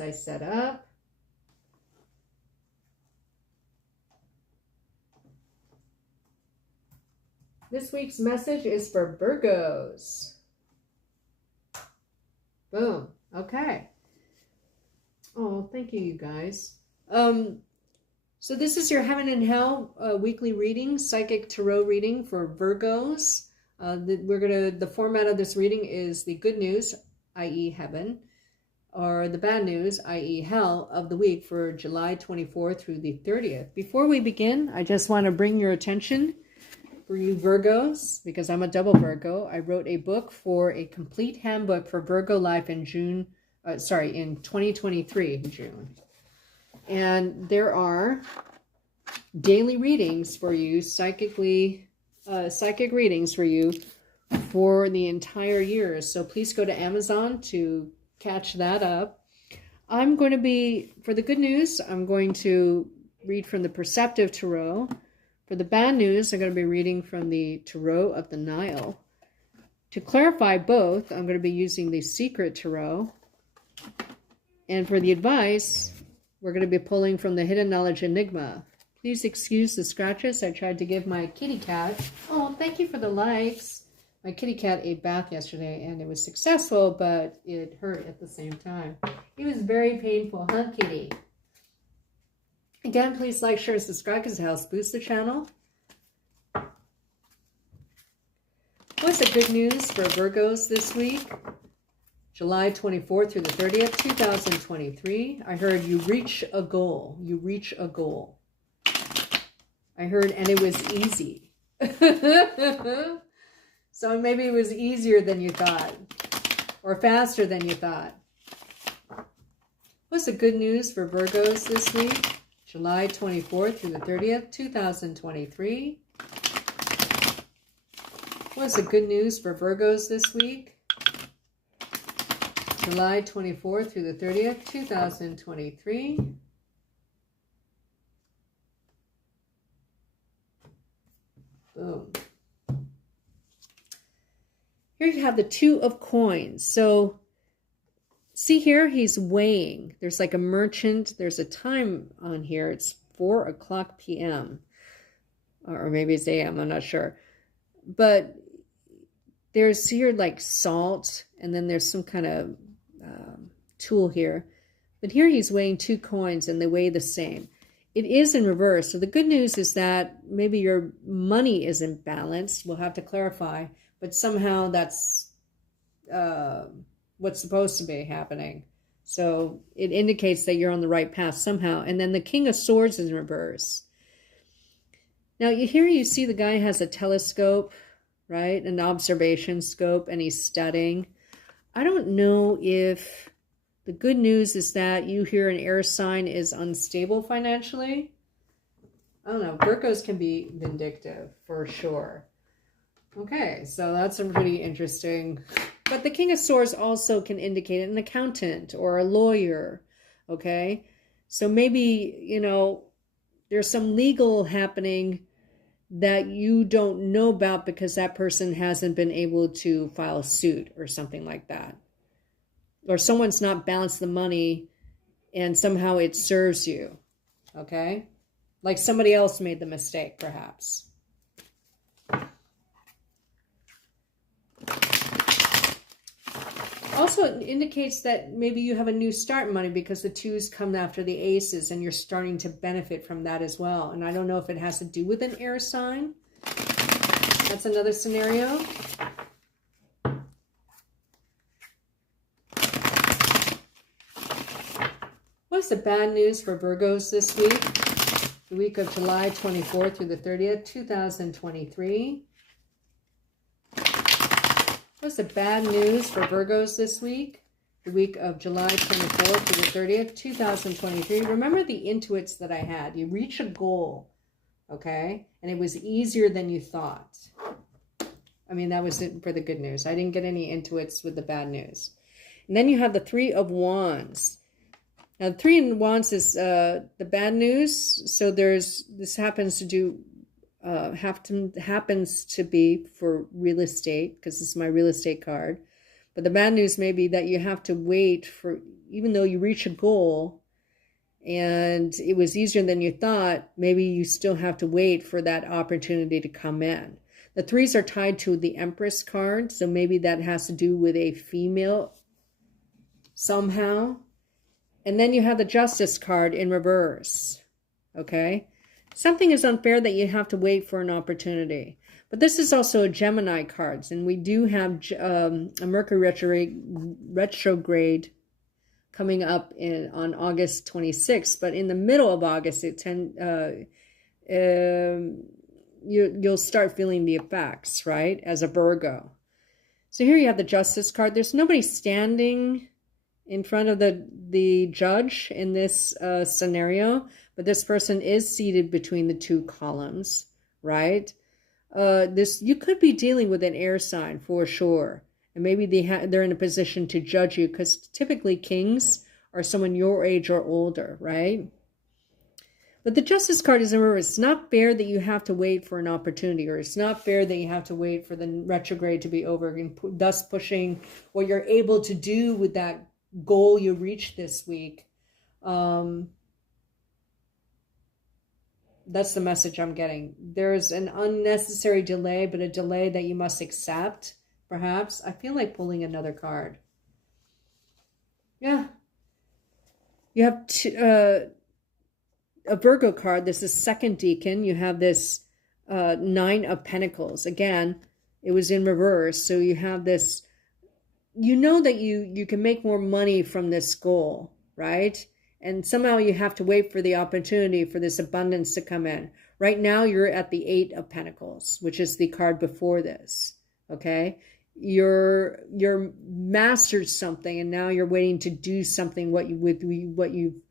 I set up. This week's message is for Virgos. Boom. Okay. Oh, thank you, you guys. So this is your Heaven and Hell weekly reading, psychic tarot reading for Virgos. The format of this reading is the good news, i.e. heaven, or the bad news, i.e. hell, of the week for July 24th through the 30th. Before we begin, I just want to bring your attention for you Virgos, because I'm a double Virgo. I wrote a book for a complete handbook for Virgo life in in 2023, June. And there are daily readings for you, psychic readings for you for the entire year. So please go to Amazon to catch that up. I'm going to be, for the good news, I'm going to read from the Perceptive Tarot. For the bad news, I'm going to be reading from the Tarot of the Nile. To clarify both, I'm going to be using the Secret Tarot. And for the advice, we're going to be pulling from the Hidden Knowledge Enigma. Please excuse the scratches. I tried to give my kitty cat, oh, thank you for the likes. My kitty cat ate bath yesterday and it was successful, but it hurt at the same time. It was very painful, huh, kitty? Again, please like, share, and subscribe because it helps boost the channel. What's the good news for Virgos this week? July 24th through the 30th, 2023. I heard you reach a goal. You reach a goal. I heard, and it was easy. So maybe it was easier than you thought, or faster than you thought. What's the good news for Virgos this week? July 24th through the 30th, 2023. What's the good news for Virgos this week? July 24th through the 30th, 2023. Boom. Here you have the Two of Coins. So see here, he's weighing. There's like a merchant. There's a time on here. It's 4 o'clock p.m. Or maybe it's a.m. I'm not sure. But there's here like salt. And then there's some kind of tool here. But here he's weighing 2 coins and they weigh the same. It is in reverse. So the good news is that maybe your money isn't balanced. We'll have to clarify. But somehow that's what's supposed to be happening. So it indicates that you're on the right path somehow. And then the King of Swords is in reverse. Now here you see the guy has a telescope, right? An observation scope, and he's studying. I don't know if the good news is that you hear an air sign is unstable financially. I don't know. Virgos can be vindictive for sure. Okay, so that's pretty interesting. But the King of Swords also can indicate an accountant or a lawyer, okay? So maybe, you know, there's some legal happening that you don't know about because that person hasn't been able to file a suit or something like that. Or someone's not balanced the money and somehow it serves you, okay? Like somebody else made the mistake, perhaps. Also, it indicates that maybe you have a new start in money because the twos come after the aces and you're starting to benefit from that as well. And I don't know if it has to do with an air sign. That's another scenario. What's the bad news for Virgos this week? The week of July 24th through the 30th, 2023. What's the bad news for Virgos this week? The week of July 24th to the 30th, 2023. Remember the intuits that I had. You reach a goal, okay? And it was easier than you thought. I mean, that was it for the good news. I didn't get any intuits with the bad news. And then you have the Three of Wands. Now, the Three of Wands is the bad news. So this happens to be for real estate, because this is my real estate card. But the bad news may be that you have to wait for, even though you reach a goal and it was easier than you thought, maybe you still have to wait for that opportunity to come in. The threes are tied to the Empress card, so maybe that has to do with a female somehow. And then you have the Justice card in reverse, okay? Something is unfair that you have to wait for an opportunity. But this is also a Gemini cards, and we do have a Mercury retrograde coming up on August 26th. But in the middle of August, you'll start feeling the effects, right, as a Virgo. So here you have the Justice card. There's nobody standing in front of the judge in this scenario, but this person is seated between the two columns, right? You could be dealing with an air sign for sure, and maybe they're in a position to judge you, because typically kings are someone your age or older, right? But the Justice card is, remember, it's not fair that you have to wait for an opportunity, or it's not fair that you have to wait for the retrograde to be over, and thus pushing what you're able to do with that goal you reached this week. That's the message I'm getting. There's an unnecessary delay, but a delay that you must accept, perhaps. I feel like pulling another card. Yeah. You have a Virgo card. This is second decan. You have this Nine of Pentacles. Again, it was in reverse. So you have this, you know that you can make more money from this goal, right? And somehow you have to wait for the opportunity for this abundance to come in. Right now, you're at the Eight of Pentacles, which is the card before this, okay? You're mastered something, and now you're waiting to do something what you've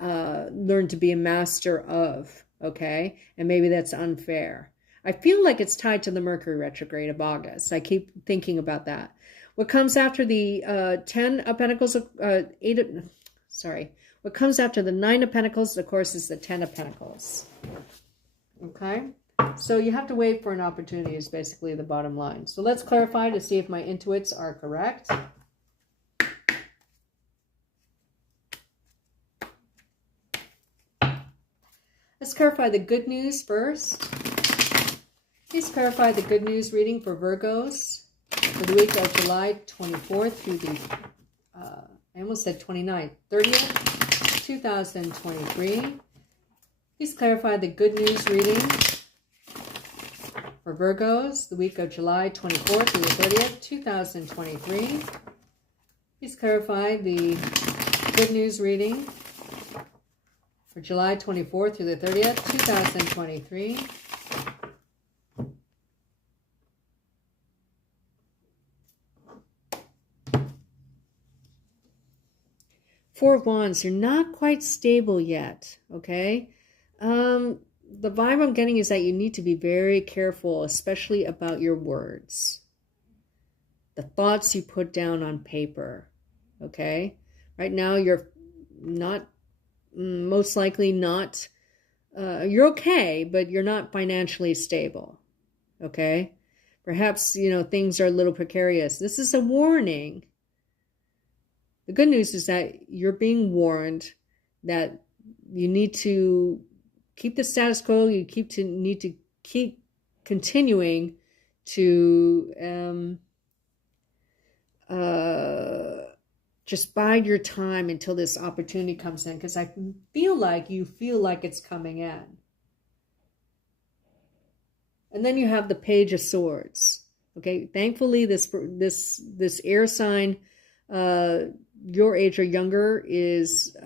learned to be a master of, okay? And maybe that's unfair. I feel like it's tied to the Mercury retrograde of August. I keep thinking about that. What comes after the Ten of Pentacles, what comes after the Nine of Pentacles, of course, is the Ten of Pentacles. Okay? So you have to wait for an opportunity is basically the bottom line. So let's clarify to see if my intuits are correct. Let's clarify the good news first. Please clarify the good news reading for Virgos for the week of July 24th through the, I almost said 29th, 30th. 2023. Please clarify the good news reading for Virgos, the week of July 24th through the 30th, 2023. Please clarify the good news reading for July 24th through the 30th, 2023. Four of Wands, you're not quite stable yet, okay? The vibe I'm getting is that you need to be very careful, especially about your words. The thoughts you put down on paper, okay? Right now, you're not, most likely not, you're okay, but you're not financially stable, okay? Perhaps, things are a little precarious. This is a warning. The good news is that you're being warned that you need to keep the status quo. You need to keep continuing to just bide your time until this opportunity comes in, because I feel like it's coming in. And then you have the Page of Swords. Okay, thankfully this air sign, your age or younger, is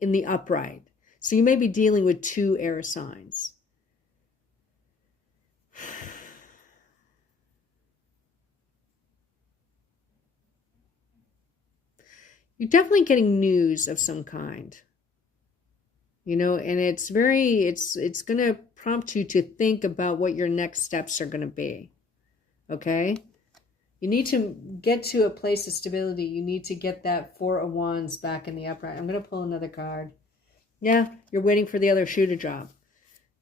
in the upright. So you may be dealing with two air signs. You're definitely getting news of some kind. And it's going to prompt you to think about what your next steps are going to be. Okay? You need to get to a place of stability. You need to get that Four of Wands back in the upright. I'm going to pull another card. Yeah, you're waiting for the other shoe to drop.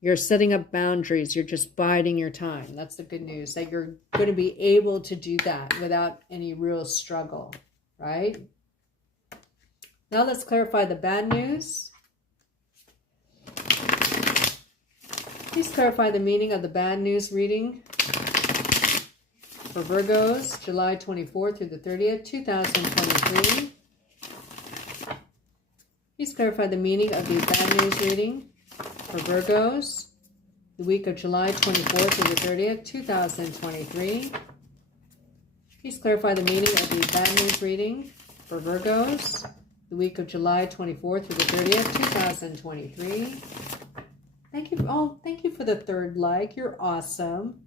You're setting up boundaries. You're just biding your time. That's the good news, that you're going to be able to do that without any real struggle, right? Now let's clarify the bad news. Please clarify the meaning of the bad news reading for Virgos, July 24th through the 30th, 2023. Please clarify the meaning of the bad news reading for Virgos, the week of July 24th through the 30th, 2023. Please clarify the meaning of the bad news reading for Virgos, the week of July 24th through the 30th, 2023. Thank you. Oh, thank you for the third like. You're awesome.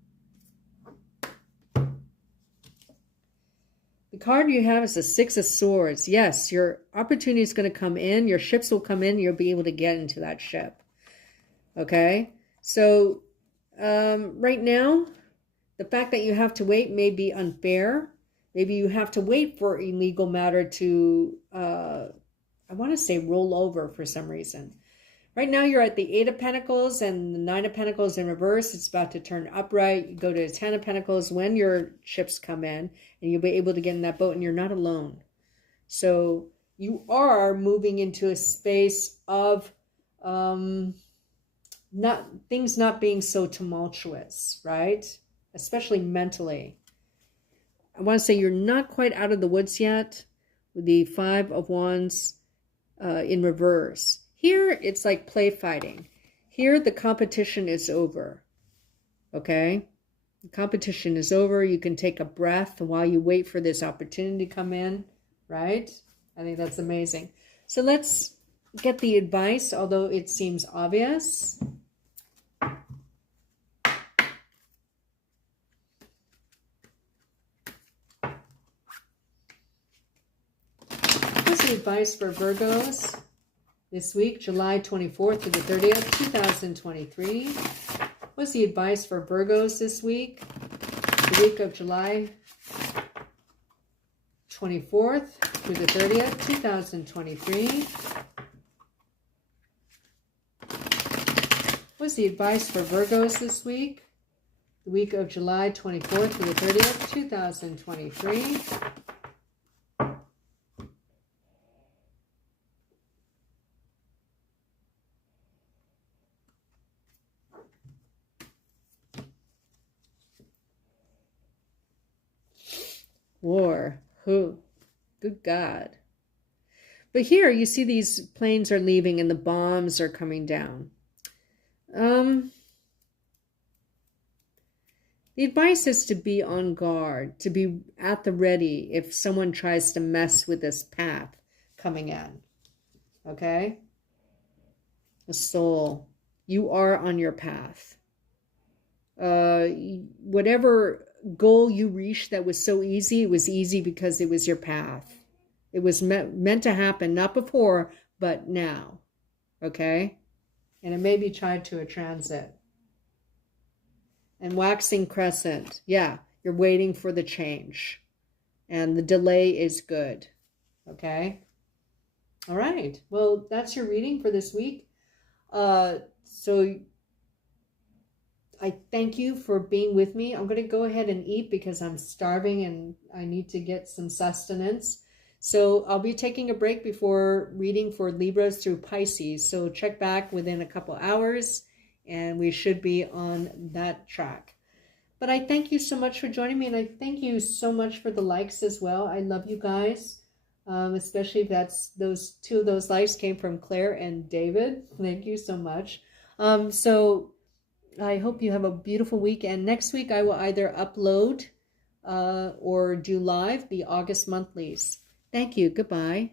The card you have is the Six of Swords. Yes, your opportunity is going to come in. Your ships will come in. You'll be able to get into that ship. Okay? So, right now, the fact that you have to wait may be unfair. Maybe you have to wait for a legal matter to, I want to say roll over for some reason. Right now, you're at the Eight of Pentacles and the Nine of Pentacles in reverse. It's about to turn upright. You go to the Ten of Pentacles when your ships come in, and you'll be able to get in that boat, and you're not alone. So you are moving into a space of things not being so tumultuous, right? Especially mentally. I want to say you're not quite out of the woods yet with the Five of Wands in reverse. Here, it's like play fighting. Here, the competition is over, okay? The competition is over. You can take a breath while you wait for this opportunity to come in, right? I think that's amazing. So let's get the advice, although it seems obvious. What's the advice for Virgos this week, July 24th to the 30th, 2023. What's the advice for Virgos this week? The week of July 24th through the 30th, 2023. What's the advice for Virgos this week? The week of July 24th through the 30th, 2023. War. Who? Good God. But here you see these planes are leaving and the bombs are coming down. The advice is to be on guard, to be at the ready if someone tries to mess with this path coming in. Okay? The soul. You are on your path. Whatever goal you reached that was so easy, it was easy because it was your path. It was meant to happen, not before, but now. Okay? And it may be tied to a transit. And waxing crescent. Yeah, you're waiting for the change. And the delay is good. Okay? All right. Well, that's your reading for this week. So I thank you for being with me. I'm going to go ahead and eat because I'm starving and I need to get some sustenance. So I'll be taking a break before reading for Libras through Pisces. So check back within a couple hours and we should be on that track. But I thank you so much for joining me, and I thank you so much for the likes as well. I love you guys, especially if that's two of those likes came from Claire and David. Thank you so much. So I hope you have a beautiful week. And next week I will either upload or do live the August monthlies. Thank you. Goodbye.